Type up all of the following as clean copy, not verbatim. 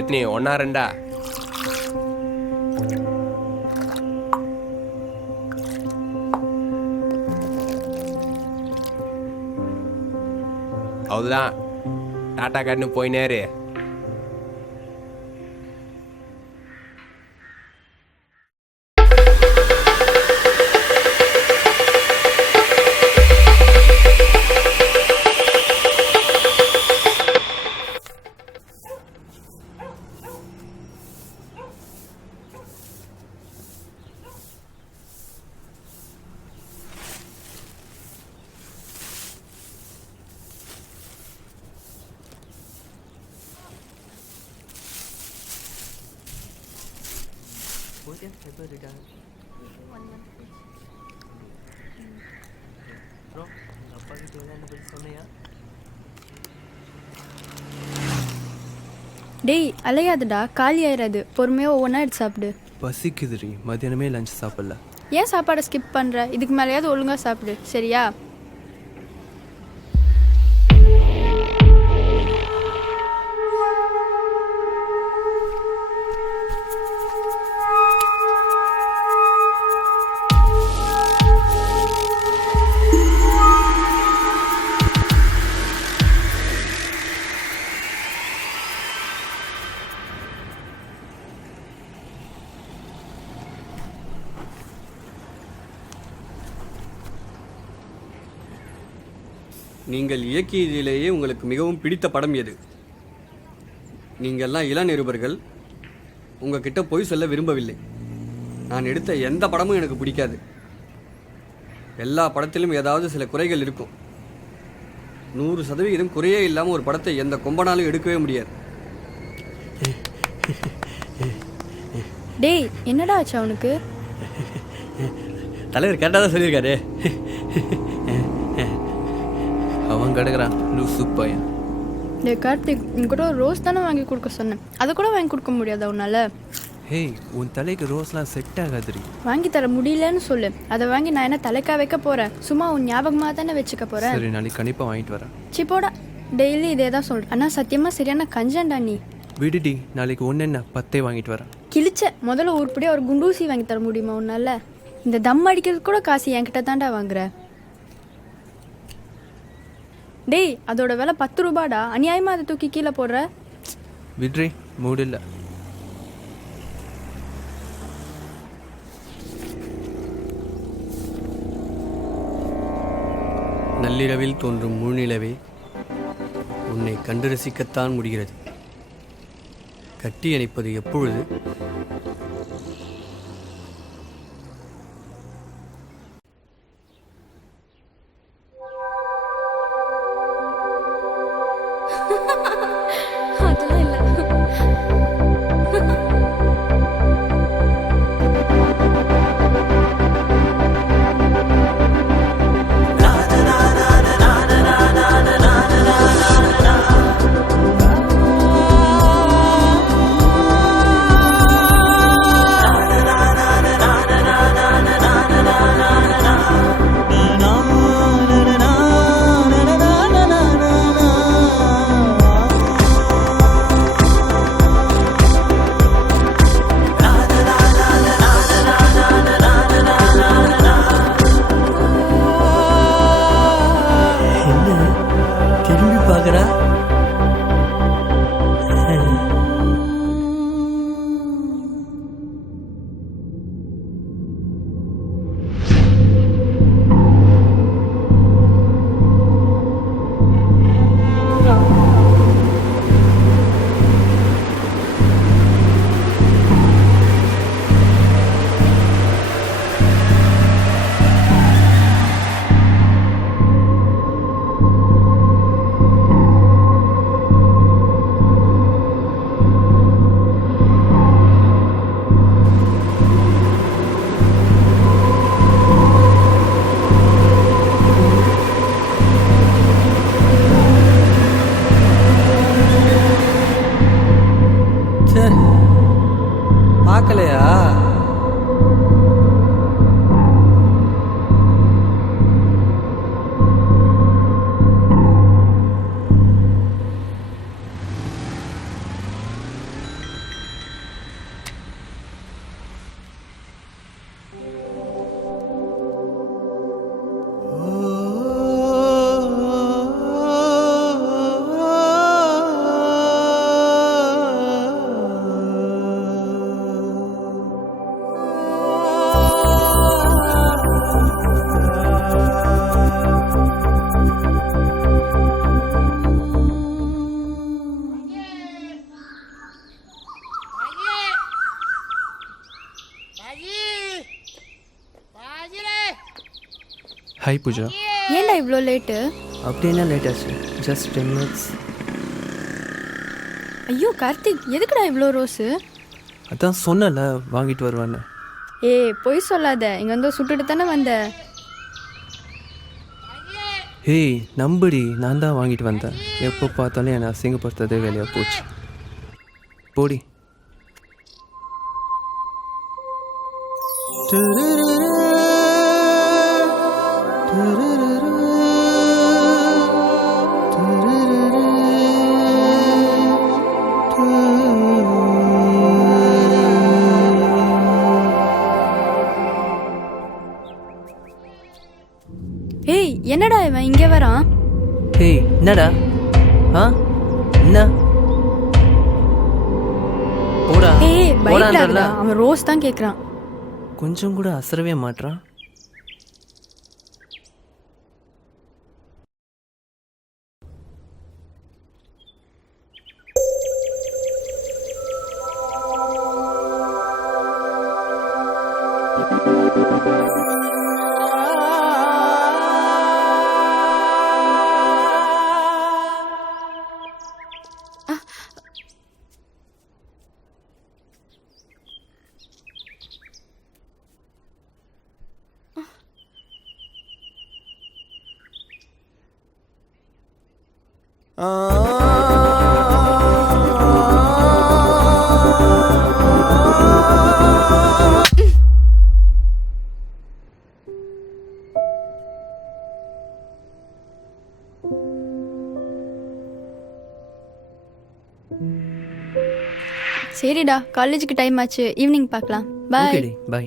எத்தனை ஒன்னா ரெண்டா? அவ்வளோதான், டாட்டா காட்டுன்னு போயினேரு. டேய் அலையாதுடா, காலி ஆயிடாது. பொறுமையாக ஒவ்வொன்றா எடுத்து சாப்பிடு. பசிக்குதுரி, மத்தியானமே லஞ்ச் சாப்பிடல. ஏன் சாப்பாடை ஸ்கிப் பண்ணுற? இதுக்கு மேலேயாவது ஒழுங்காக சாப்பிடு, சரியா? நீங்கள் இயக்கியதிலேயே உங்களுக்கு மிகவும் பிடித்த படம் எது? நீங்கள்லாம் இள நிருபர்கள், உங்ககிட்ட பொய் சொல்ல விரும்பவில்லை. நான் எடுத்த எந்த படமும் எனக்கு பிடிக்காது. எல்லா படத்திலும் ஏதாவது சில குறைகள் இருக்கும். 100% குறையே இல்லாமல் ஒரு படத்தை எந்த கொம்பனாலும் எடுக்கவே முடியாது. டேய் என்னடா ஆச்சு அவனுக்கு? தலைவர் கேட்டால் தான் சொல்லியிருக்காரு. அவன் கிடக்குறான் லூசு பையன். டே கார்த்திக், கூட ஒரு ரோஸ் தானே வாங்கி கொடுக்க சொன்னேன். அதை கூட வாங்கி கொடுக்க முடியாதா உன்னால? ஹேய், உன் தலைக்கு ரோஸ்லாம் செட் ஆகாதுரி. வாங்கி தர முடியலன்னு சொல்லு. அதை வாங்கி நான் என்ன தலைக்கா வைக்க போகிறேன்? சும்மா உன் ஞாபகமாக தானே வச்சுக்க போகிறேன். சரி, நாளைக்கு கண்டிப்பாக வாங்கிட்டு வரேன். சிப்போடா, டெய்லி இதே தான் சொல்கிறேன். ஆனால் சத்தியமாக சரியான கஞ்சன்டா நீ. விடுடி, நாளைக்கு ஒன்று என்ன 10 வாங்கிட்டு வரேன். கிழிச்ச முதல்ல உருப்படியாக ஒரு குண்டூசி வாங்கி தர முடியுமா உன்னால? இந்த தம் அடிக்கிறது கூட காசு என்கிட்ட தாண்டா வாங்குற. டேய் அதோட விலை 10 ரூபாடா. அநியாயமாக அதை தூக்கி கீழே போடுற. விட்ரி, மூடு இல்லை. நள்ளிரவில் தோன்றும் முழுநிலவே, உன்னை கண்டு ரசிக்கத்தான் முடிகிறது. கட்டி அணைப்பது எப்பொழுது? அதெல்லாம் இல்லை. பார்க்கலையா? ஹாய் பூஜா. ஏன்டா இவ்வளோ லேட்டு? அப்படி என்ன லேட் ஆச்சு? Just 10 minutes. ஐயோ கார்த்திக், எதுக்குடா இவ்வளோ ரோஸு? அதான் சொன்னல வாங்கிட்டு வருவான்னு. ஏய் பொய் சொல்லாத, இங்கே வந்து சுட்டுட்டு தானே வந்த. ஹேய் நம்படி, நான் தான் வாங்கிட்டு வந்தேன். எப்போ பார்த்தாலும் என்னை அசிங்கப்படுத்ததே வேலையாக போச்சு. போடி. ஏய் என்னடா இவன் இங்கே வரான்? ஹேய் என்னடா? ஆ என்ன? போடா ஏய் போடான்றல. பயப்படாதடா, அவன் ரோஸ் தான் கேட்குறான். கொஞ்சம் கூட அசரவே மாட்றான். சரிடா, காலேஜுக்கு டைம் ஆச்சு, ஈவினிங் பார்க்கலாம். பாய். ஓகேடி பை.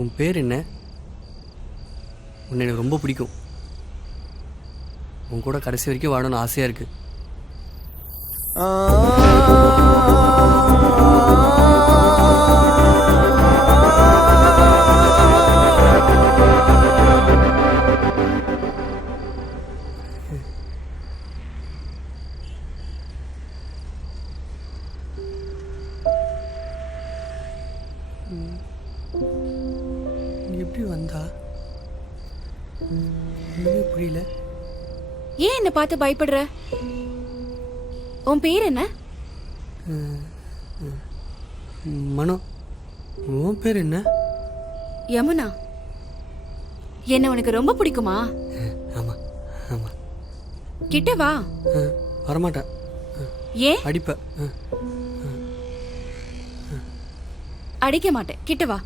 உன் பேர் என்ன? உன்னை எனக்கு ரொம்ப பிடிக்கும். உன் கூட கடைசி வரைக்கும் வாழணும்னு ஆசையாக இருக்குது. எப்படி வந்தா புரியல. ஏன் என்ன பார்த்து பயப்படுற? உன் பேர் என்ன? மனோ. உன் பேர் என்ன? யமுனா. என்ன உனக்கு ரொம்ப பிடிக்குமா? ஆமாம் ஆமாம். கிட்ட வா. வரமாட்டேன். ஏன்? அடிப்ப. அடிக்க மாட்டேன், கிட்ட வா.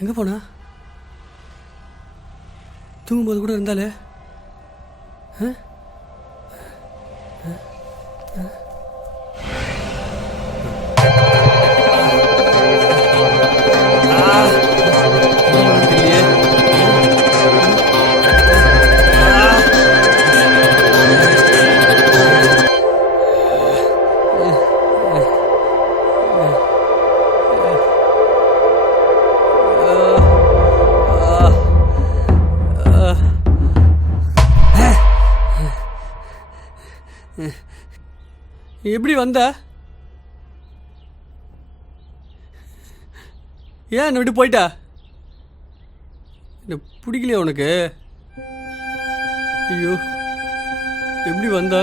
எங்கே போனா? தூங்கும்போது கூட இருந்தாலே. எப்படி வந்த? ஏன் என்னை விட்டு போயிட்டா? என்ன பிடிக்கலையா உனக்கு? ஐயோ, எப்படி வந்தா?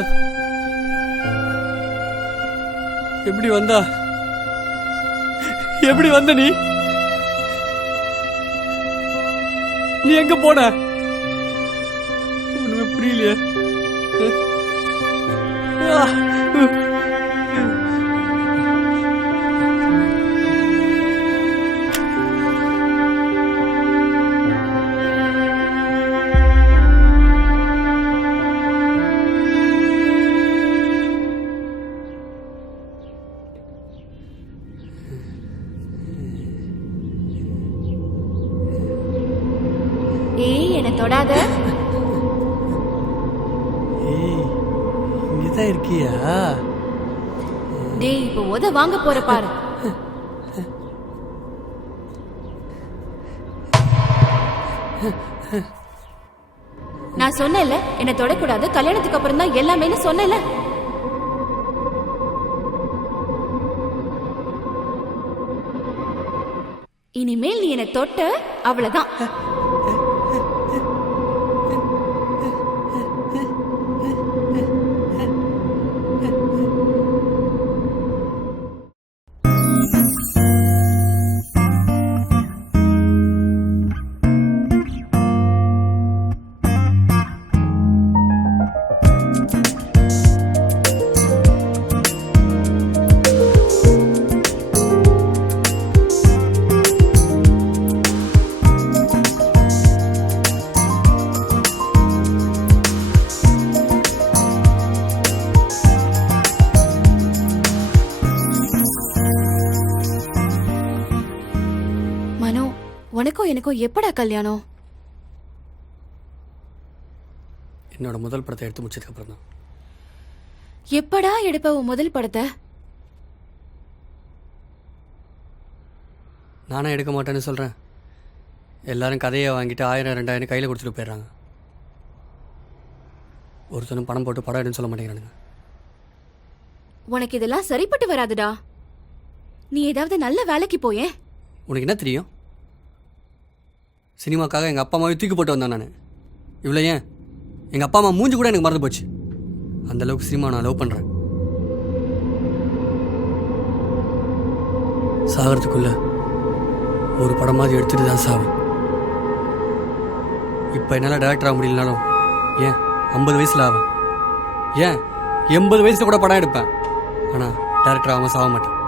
எப்படி வந்தா? எப்படி வந்த நீ? நீ எங்க போன? ஒண்ணுமே புரியலையே. ஏய், என்ன தொடாத. இங்கதான் இருக்கியா? டேய், இப்போ உத வாங்க போற பாரு. நான் சொன்னேன்ல, என்ன தொடக்கூடாது, கல்யாணத்துக்கு அப்புறம் தான் எல்லாமே சொன்னேன்ல. இனிமேல் நீ என்ன தொட்ட அவ்வளவுதான். உனக்கும் எனக்கும் எப்படா கல்யாணம்? என்னோட முதல் படத்தை எடுத்து முடிச்சதுக்கு அப்புறம் தான். எப்படா எடுப்ப உன் முதல் படத்தை? நானா எடுக்க மாட்டேன்னு சொல்றேன். எல்லாரும் கதையை வாங்கிட்டு 1000 2000 கையில் கொடுத்துட்டு போயிடுறாங்க. ஒருத்தனும் பணம் போட்டு படம் எடுன்னு சொல்ல மாட்டேங்கிறானுங்க. உனக்கு இதெல்லாம் சரிப்பட்டு வராதுடா. நீ ஏதாவது நல்ல வேலைக்கு போயே. உனக்கு என்ன தெரியும்? சினிமாக்காக எங்கள் அப்பா அம்மாவை தூக்கி போட்டு வந்தேன் நான். இவ்வளோ ஏன் எங்கள் அப்பா அம்மா மூஞ்சி கூட எனக்கு மறந்து போச்சு. அந்தளவுக்கு சினிமா நான் லவ் பண்ணுறேன். சாகிறதுக்குள்ள ஒரு படமாவது எடுத்துகிட்டு தான் சாவேன். இப்போ என்னால் டேரக்டர் ஆக முடியலனாலும் ஏன் 50 வயசில் ஆவேன், ஏன் 80 வயசில் கூட படம் எடுப்பேன். ஆனால் டேரக்டர் ஆகாமல் சாக மாட்டேன்.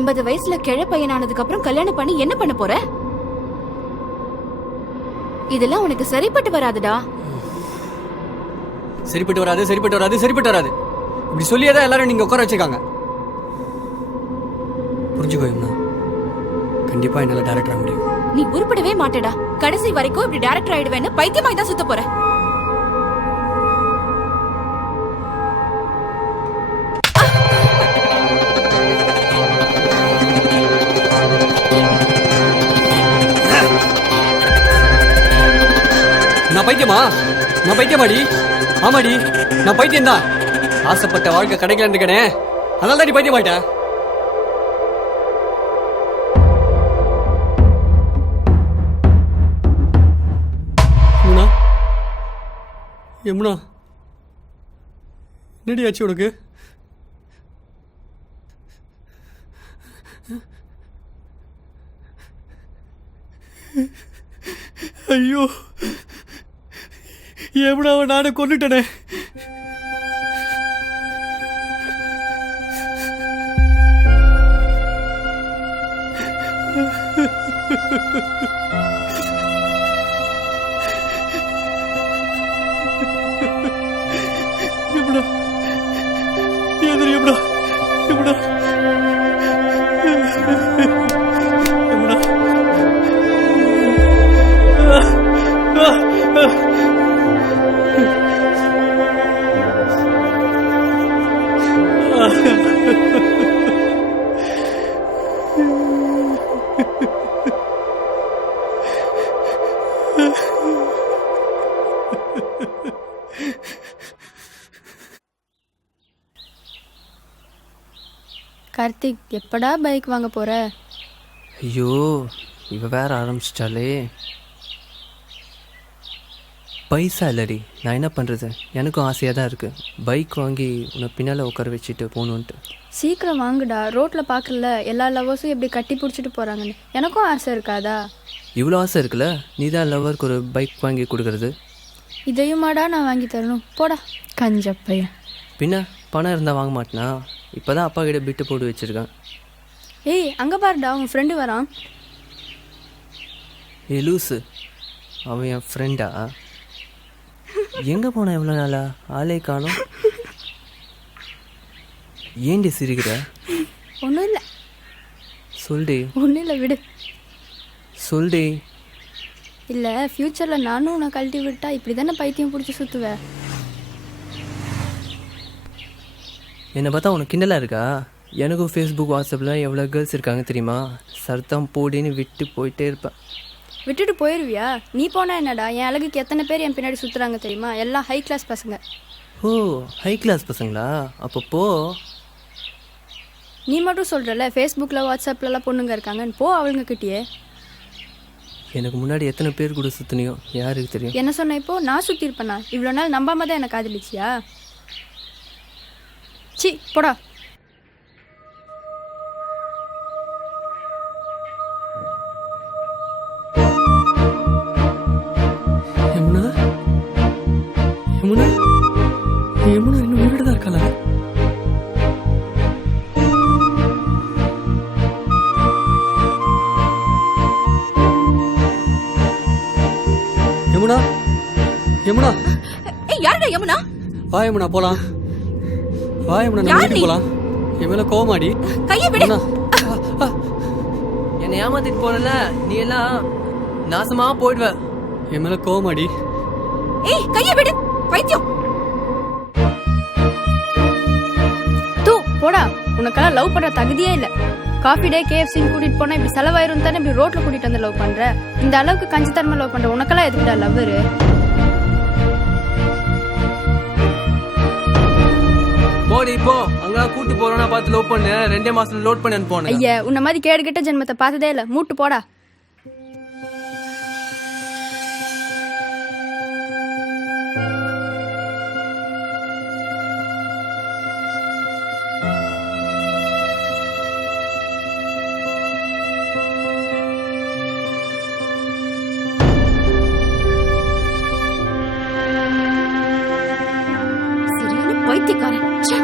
80 வயசுல கிழ பையனானதுக்கு அப்புறம் கல்யாணம் பண்ணி என்ன பண்ண போற? இதெல்லாம் உனக்கு சரிப்பட்டு வராதுடா. சரிப்பட்டு வராது, சரிப்பட்டு வராது, சரிப்பட்டு வராது இப்படி சொல்லியேதான் எல்லாரும் நீங்க உட்கார வச்சிருக்காங்க. புரிஞ்சுக்கோங்க, கண்டிப்பா என்னால டைரக்டர் ஆக முடியும். நீ உருப்படவே மாட்டடா. கடைசி வரைக்கும் இப்படி டைரக்டர் ஆயிடுவேன்னு பைத்தியமாய் தான் சுத்த போற. நான் பைத்தியமா? நான் பைத்தியமாடி? ஆமாடி, நான் பைத்தியம் தான். ஆசைப்பட்ட வாழ்க்கை கிடைக்கலன்னு இருக்கனே, அதனால தான் நீ பைத்தியமாயிட்ட. யமுனா, யமுனா, என்னடி ஆச்சு உனக்கு? ஐயோ, யமுனாவை நானே கொன்னுட்டனே. கார்த்திக் எப்படா பைக் வாங்க போற? ஐயோ இவ வேற ஆரம்பிச்சிட்டாலே. பைசா இல்லடி, நான் என்ன பண்ணுறது? எனக்கும் ஆசையாக தான் இருக்குது பைக் வாங்கி உன்னை பின்னால் உட்கார வச்சுட்டு போகணுன்ட்டு. சீக்கிரம் வாங்குடா. ரோட்டில் பார்க்கல எல்லா லவ்வர்ஸும் எப்படி கட்டி பிடிச்சிட்டு போகிறாங்கன்னு. எனக்கும் ஆசை இருக்காதா? இவ்வளோ ஆசை இருக்குல்ல, நீ தான் லவருக்கு ஒரு பைக் வாங்கி கொடுக்கறது. இதையுமாடா நான் வாங்கி தரணும்? போடா கஞ்சப்பையன். பின்ன பணம் இருந்தால் வாங்க மாட்டேனா? இப்போ தான் அப்பா கிட்ட பிட்டு போட்டு வச்சுருக்கேன். ஏய் அங்கே பாருடா, உன் ஃப்ரெண்டு வரான். ஏ லூஸு, அவன் என் ஃப்ரெண்டா? எங்கே போனான் எவ்வளோ நாளா? ஆளே காணோம். ஏண்டி சிரிக்கிற? ஒன்றும் இல்லை. சொல்டி. ஒன்றும் இல்லை, விடு. சொல்டி. இல்லை, ஃப்யூச்சரில் நானும் உன்னை கழட்டி விட்டா இப்படி தானே பைத்தியம் பிடிச்சி சுற்றுவேன். என்னை பார்த்தா உனக்கு கிண்டலாக இருக்கா? எனக்கும் ஃபேஸ்புக் வாட்ஸ்அப்பில் எவ்வளோ கேர்ள்ஸ் இருக்காங்க தெரியுமா? சர்த்தம் போடின்னு விட்டு போயிட்டே இருப்பேன். விட்டுட்டு போயிடுவியா? நீ போனால் என்னடா, என் அழகுக்கு எத்தனை பேர் என் பின்னாடி சுற்றுறாங்க தெரியுமா? எல்லாம் ஹை கிளாஸ் பசங்க. ஓ, ஹை கிளாஸ் பசங்களா? அப்போ நீ மட்டும் சொல்கிறல ஃபேஸ்புக்கில் வாட்ஸ்அப்லலாம் பொண்ணுங்க இருக்காங்கன்னு, போ அவளுங்க கிட்டேயே. எனக்கு முன்னாடி எத்தனை பேர் கூட சுற்றினியோ யாருக்கு தெரியும்? என்ன சொன்ன இப்போ? நான் சுற்றிருப்பேண்ணா? இவ்வளோ நாள் நம்பாம தான் எனக்கு காதலிச்சியா? சி போடா. யமுனா, யமுனா, யமுனா இன்னும் உயிரோட தான் இருக்காளா? யமுனா, யமுனா, ஏய் யாருடா யமுனா? வா யமுனா போலாம். வா யமுனா, நம்ம யார் வீட்டுக்கு நீ? போலாம். என் மேல கோவமாடி? கையை விடு. யமுனா, என்னை ஏமாத்திட்டு போறல, நீ எல்லாம் நாசமா போயிடுவ. என் மேல கோவமாடி? ஏய் கையை விடு பைத்தியம். தூ போடா. உனக்கெல்லாம் லவ் பண்ணுற தகுதியே இல்லை. காஃபி டே KFCன்னு கூட்டிகிட்டு போனால் இப்படி செலவாயிரும் தானே இப்படி ரோட்டில் கூட்டிகிட்டு வந்து லவ் பண்ணுற. இந்த அளவுக்கு கஞ்சித்தரமாக லவ் பண்ணுற உனக்கெல்லாம் எதுக்குடா லவ்வரு? போடி போ, அங்கெல்லாம் கூட்டி போறோம்னா பார்த்து லவ் பண்ணு. 2 மாசத்துல லோட் பண்ணி அனுப்போனேன். ஐயா, உன்ன மாதிரி கேடு கெட்ட ஜென்மத்தை பார்த்ததே இல்லை. மூட்டு போடா. சரியான பைத்தியக்காரன். ச்சே.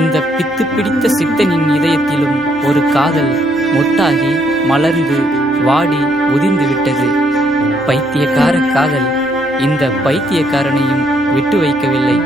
இந்த பித்து பிடித்த சித்தனின் இதயத்திலும் ஒரு காதல் மொட்டாகி மலர்ந்து வாடி உதிர்ந்து விட்டது. பைத்தியக்கார காதல் இந்த பைத்தியக்காரனையும் விட்டு வைக்கவில்லை.